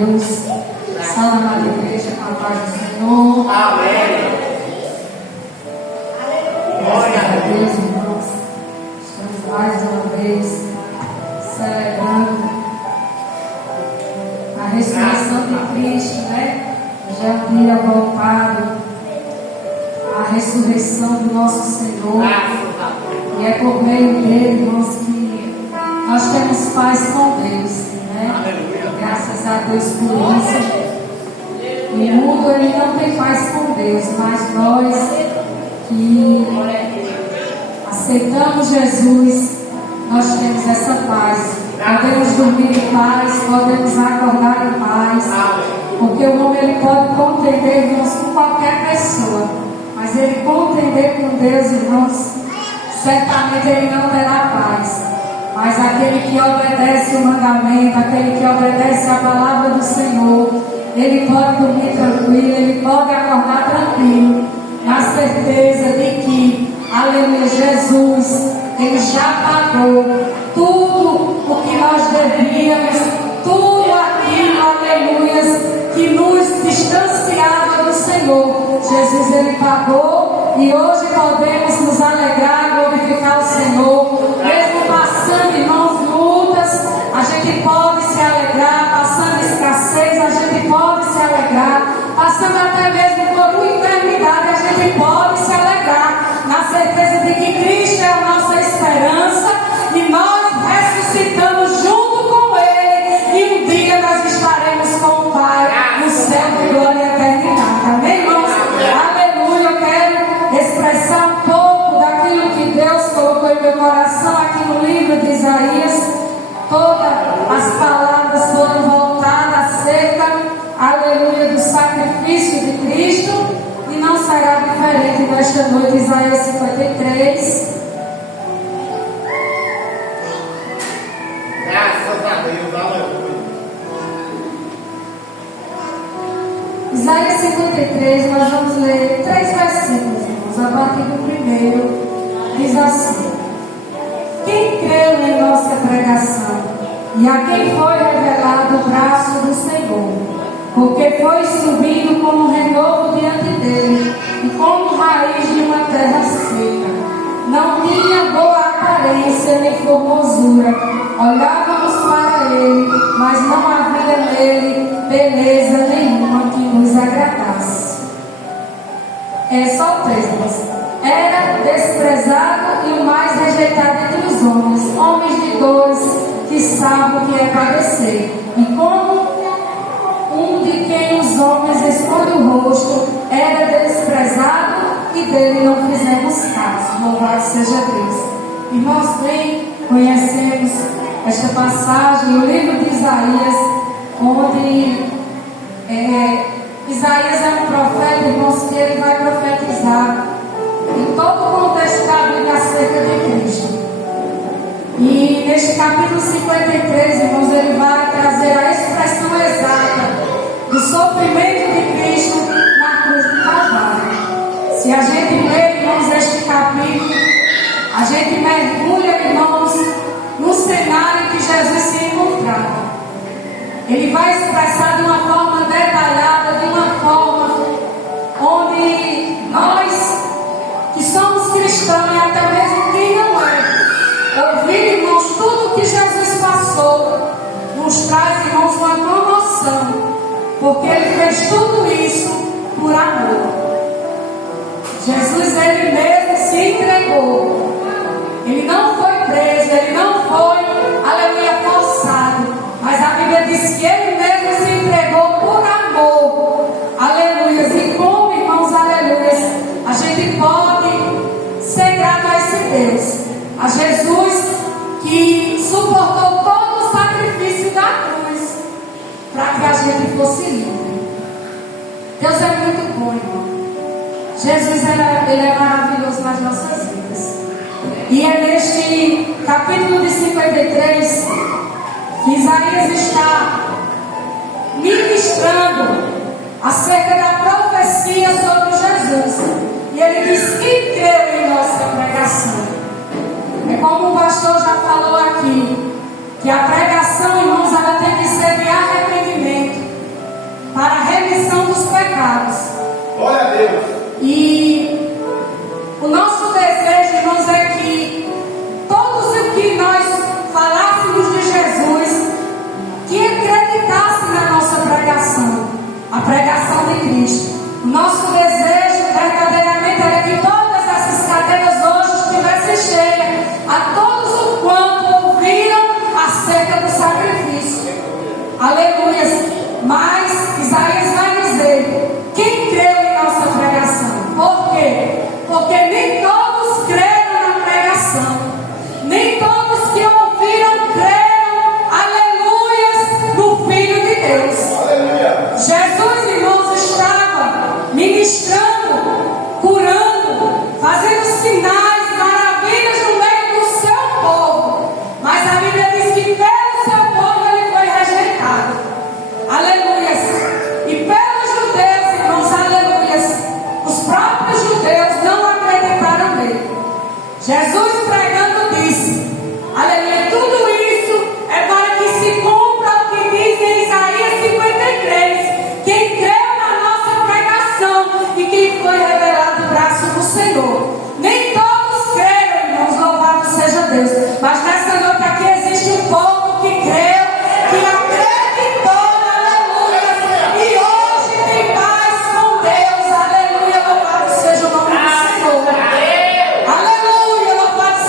Deus. Salve a igreja com a paz do Senhor. Amém. Glória a Deus, irmãos. Estamos mais uma vez celebrando a ressurreição de Cristo, né? Já é um dia voltado à ressurreição do nosso Senhor. E é por meio dele, irmãos, que nós temos paz com Deus, né? Graças a Deus por isso. O mundo ele não tem paz com Deus, mas nós que aceitamos Jesus, nós temos essa paz. Podemos dormir em paz, podemos acordar em paz, porque o homem ele pode contender, irmãos, com qualquer pessoa, mas ele contender com Deus, irmãos, certamente ele não terá paz. Mas aquele que obedece o mandamento, aquele que obedece a palavra do Senhor, ele pode dormir tranquilo, ele pode acordar tranquilo, na certeza de que, aleluia, Jesus, ele já pagou tudo o que nós devíamos, tudo aquilo, aleluia, que nos distanciava do Senhor. Jesus, ele pagou e hoje podemos nos alegrar, glorificar o Senhor, mesmo passando, irmãos, lutas, a gente pode se alegrar, passando escassez, a gente pode se alegrar, passando até mesmo por uma enfermidade, a gente pode se alegrar, na certeza de que Cristo é a nossa esperança e nós ressuscitamos junto com Ele e um dia nós estaremos com o Pai no céu de glória e eternidade. Amém, irmãos? Aleluia. Eu quero expressar um pouco daquilo que Deus colocou em meu coração aqui no livro de Isaías. Todas as palavras foram voltadas acerca, aleluia, do sacrifício de Cristo, e não será diferente nesta noite. Isaías 53. Graças a Deus, aleluia. Isaías 53, nós vamos ler 3 versículos, irmãos. A partir do primeiro, diz assim: quem creu em nossa pregação, e a quem foi revelado o braço do Senhor, porque foi subindo como renovo diante dele, e como raiz de uma terra seca. Não tinha boa aparência nem formosura. Olhávamos para ele, mas não havia nele beleza nenhuma que nos agradasse. Só 3, irmãos. Era desprezado e o mais rejeitado entre os homens, homens de dores, que sabem o que é padecer. E como um de quem os homens escondem o rosto, era desprezado e dele não fizemos caso. Louvado seja Deus. Irmãos, bem conhecemos esta passagem, o livro de Isaías, onde Isaías é um profeta, irmãos, que ele vai profetizar em todo o contexto da Bíblia acerca de Cristo. E neste capítulo 53, irmãos, ele vai trazer a expressão exata do sofrimento de Cristo na cruz do Calvário. Se a gente lê, irmãos, este capítulo, a gente mergulha, irmãos, no cenário em que Jesus se encontrava. Ele vai expressar de uma forma detalhada, de uma forma onde nós, que somos cristãos e até mesmo quem não é, ouvir, irmãos, tudo que Jesus passou, nos traz, irmãos, uma comoção, porque Ele fez tudo isso por amor. Jesus, Ele mesmo se entregou. Ele não foi preso, Ele não foi, aleluia, forçado, mas a Bíblia diz que Ele mesmo se entregou por amor, aleluia. E como, irmãos, aleluia, a gente pode ser grato a esse Deus, a Jesus que suportou todo o sacrifício da cruz para que a gente fosse livre. Deus é muito bom, irmão. Jesus ele é maravilhoso nas nossas vidas. E é neste capítulo de 53 que Isaías está ministrando acerca da profecia sobre Jesus. E ele diz: quem creu em nossa pregação? É como o pastor já falou aqui, que a pregação, irmãos, ela tem que ser de arrependimento. Deus. E o nosso desejo, irmãos, é que todos o que nós falássemos de Jesus, que acreditasse na nossa pregação, a pregação de Cristo. O nosso desejo verdadeiramente era que todas essas cadeiras hoje estivessem cheias, a todos o quanto ouviram acerca do sacrifício. Aleluia. Mas Isaías vai dizer: quem creu em nossa pregação? Por quê? Porque nem todos creram na pregação, nem todos que ouviram creram, aleluias, no Filho de Deus. Aleluia. Jesus, irmãos, estava ministrando, curando, fazendo sinais, maravilhas no meio do seu povo. Mas a Bíblia diz que pelo seu povo ele foi rejeitado. Aleluias. E pelos judeus, irmãos, aleluias, os próprios judeus não acreditaram nele. Jesus pregando disse, aleluia, tudo isso é para que se cumpra o que diz em Isaías 53. Quem creu na nossa pregação e quem foi revelado o braço do Senhor. Nem todos creram, irmãos, louvado seja Deus. Mas nessa noite aqui existe um povo que creu, que acreditou, aleluia. E hoje tem paz com Deus, aleluia. Louvado seja o nome do Senhor. Aleluia, louvado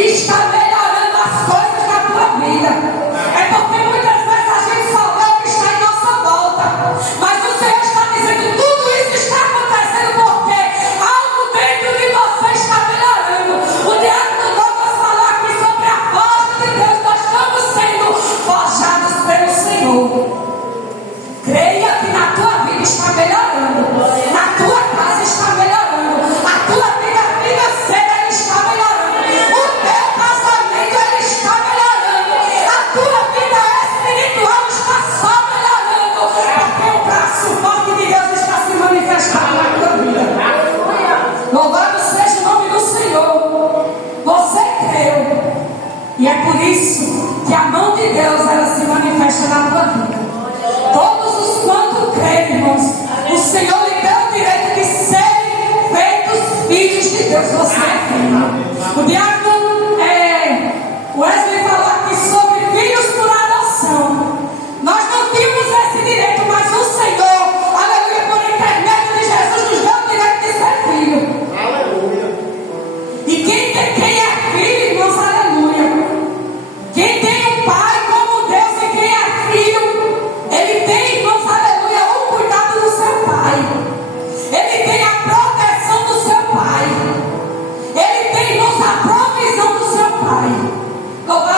está melhorando as coisas na tua vida. É porque muitas vezes a gente só vê o que está em nossa volta. Mas o Senhor está dizendo, tudo isso está acontecendo porque algo dentro de você está melhorando. O diácono Douglas falou aqui sobre a forja de Deus. Nós estamos sendo forjados pelo Senhor. Creia que na tua vida está melhorando. Na tua casa está melhorando. A tua vida financeira está melhorando. O teu casamento ele está melhorando. A tua vida espiritual está só melhorando. Porque o braço forte de Deus está se manifestando na tua vida. Louvado seja o nome do Senhor. Você creu. E é por isso que a mão de Deus ela se manifesta na tua vida. Todos os quantos creem, irmãos, o Senhor lhe deu o direito de serem feitos filhos de Deus. Você é filho. O diácono Wesley falou aqui sobre filhos por adoção. Nós não tínhamos esse direito, mas o Senhor, aleluia, por intermédio de Jesus, nos deu o direito de ser filho. Aleluia. E quem é filho, irmãos, aleluia. Quem tem um pai como Deus e quem é filho, ele tem, irmãos, aleluia, o cuidado do seu pai. Ele tem a proteção do seu pai. Ele tem, irmãos, a provisão do seu pai. Louvado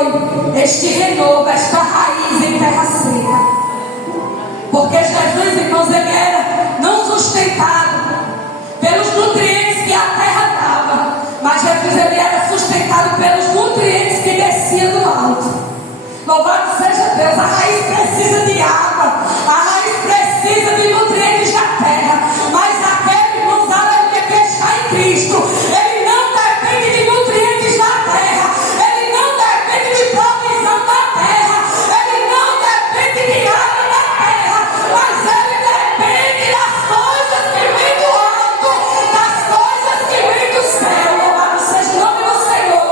abençoe este renovo, esta raiz em terra seca. Porque Jesus, irmãos, ele era não sustentado pelos nutrientes que a terra dava, mas Jesus ele era sustentado pelos nutrientes que desciam do alto. Louvado seja Deus. A raiz precisa de água, a raiz precisa de nutrientes da terra, mas aquele, irmãos, aleluia, que está em Cristo, ele não depende de nutrientes da terra, ele não depende de provisão da terra, ele não depende de água da terra, mas ele depende das coisas que vêm do alto, das coisas que vêm do céu. Louvado seja o nome do Senhor.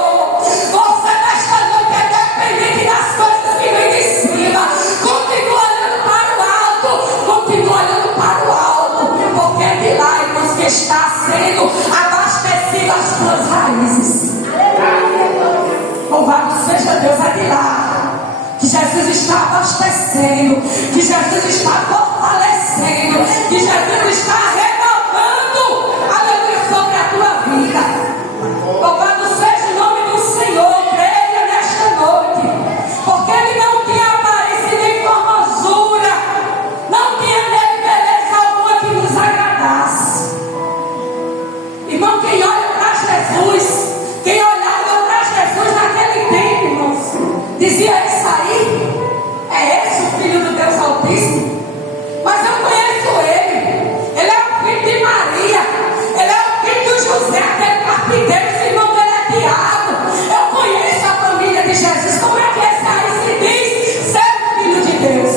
Você nesta noite é dependente das coisas que vêm de cima. Continua olhando para o alto, continua olhando para o alto, porque é de lá, irmãos, que está sendo abastecido as tuas raízes. Louvado seja Deus, é de lá que Jesus está abastecendo, que Jesus está fortalecendo, que Jesus está renovando, aleluia, sobre a tua vida. Louvado seja o nome do Senhor. Creia nesta noite, porque ele não tinha aparecido em formosura, não tinha nele beleza alguma que nos agradasse. Irmão, quem olha para Jesus, quem olhava para Jesus naquele tempo, irmãos, dizia: isso aí é esse o Filho do Deus Altíssimo. Mas eu conheço ele é o filho de Maria, ele é o filho de José, aquele carpinteiro, esse irmão dele é Tiago. Eu conheço a família de Jesus. Como é que esse aí se diz ser o Filho de Deus?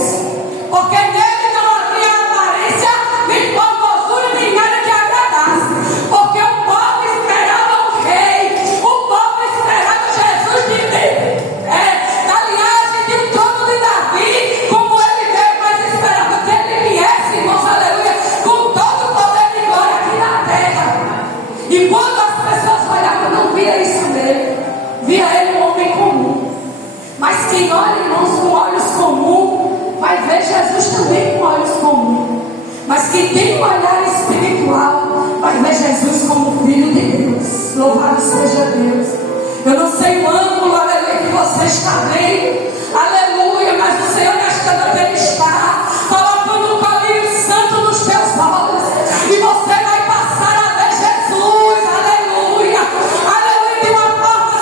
Porque nele não havia aparência, nem formosura, nem nada que agradasse. Porque o povo esperava um rei, o povo esperava Jesus de Deus, da linhagem de um trono de Davi, como ele veio, mas esperava que ele viesse, irmãos, aleluia, com todo o poder e glória aqui na terra. E quando as pessoas olhavam, não via isso nele, via ele um homem comum. Mas quem olha, irmãos, com olhos comuns, vai ver Jesus também com olhos comuns. Mas quem tem um olhar espiritual, vai ver Jesus como Filho de Deus. Louvado seja Deus. Eu não sei o ângulo, aleluia, que você está vendo, aleluia, mas o Senhor nesta noite ele está colocando um colírio santo nos teus olhos, e você vai passar a ver Jesus, aleluia, aleluia, de uma forma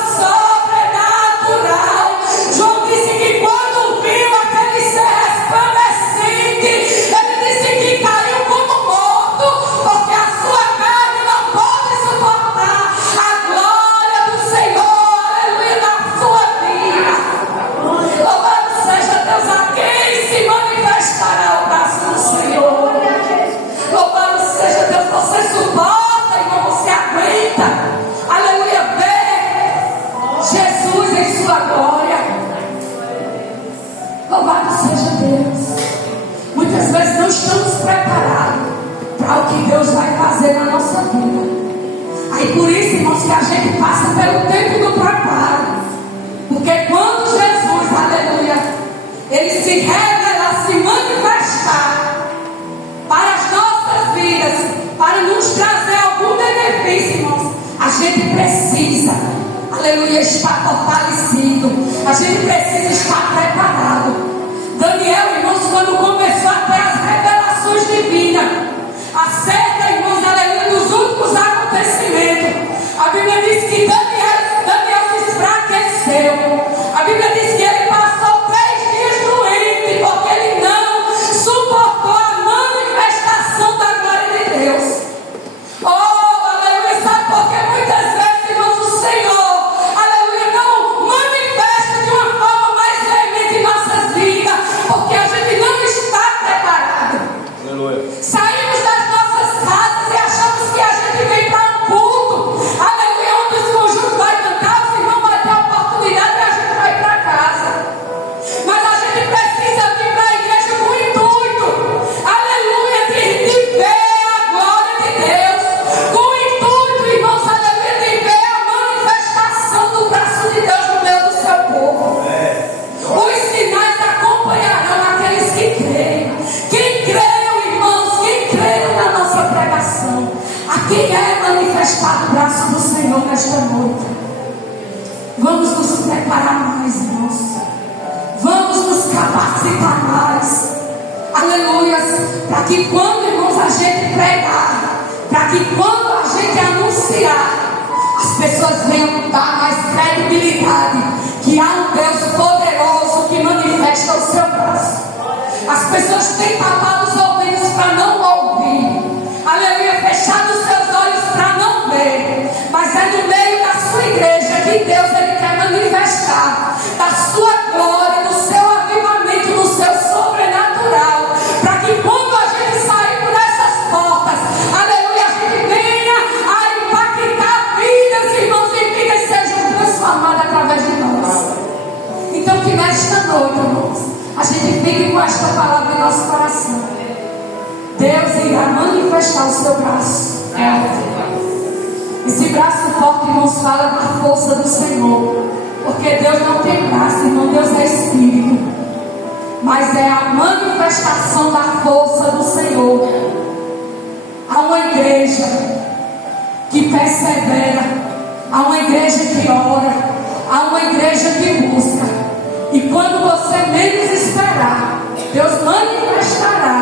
sobrenatural. João disse que quando viu aquele ser resplandecente, ele disse que caiu como morto, porque a sua carne não pode suportar a glória do Senhor, aleluia, na sua vida. Louvado seja Deus, a quem se manifestará o braço do Senhor. Louvado seja Deus, você suporta, irmão, você aguenta, aleluia, ver Jesus em sua glória. Louvado seja Deus. Muitas vezes não estamos preparados para o que Deus vai fazer na nossa vida. Aí por isso, irmãos, que a gente passa pelo tempo do preparo. Porque quando Jesus, aleluia, ele se revela, se manifestar para as nossas vidas, para nos trazer algum benefício, irmãos, a gente precisa, aleluia, estar fortalecido. A gente precisa estar preparado. Daniel, irmãos, quando começou a ter as revelações divinas acerca, irmãos, aleluia, dos últimos acontecimentos, a Bíblia diz que Daniel se enfraqueceu. A Bíblia diz que ele passou 3 dias doente, porque ele não suportou a manifestação da glória de Deus. Oh, aleluia, sabe por que muitas vezes, irmãos, o Senhor, aleluia, não manifesta de uma forma mais para que quando, irmãos, a gente pregar, para que quando a gente anunciar, as pessoas venham dar mais credibilidade que há um Deus poderoso que manifesta o seu braço. As pessoas têm tapado os ouvidos para não ouvir, aleluia, fechado os seus olhos para não ver, mas é no meio da sua igreja que Deus ele quer manifestar da sua glória, do seu avivamento, do seu sobrenatural, para que quando a gente sair por essas portas, aleluia, a gente venha a impactar vidas, irmãos, e vidas sejam transformadas através de nós. Então que nesta noite, irmãos, a gente fique com esta palavra em nosso coração. Deus irá manifestar o seu braço forte. Esse braço forte, irmãos, fala da força do Senhor. Porque Deus não tem braço, irmão, Deus é Espírito. Mas é a manifestação da força do Senhor. Há uma igreja que persevera, há uma igreja que ora, há uma igreja que busca. E quando você menos esperar, Deus manifestará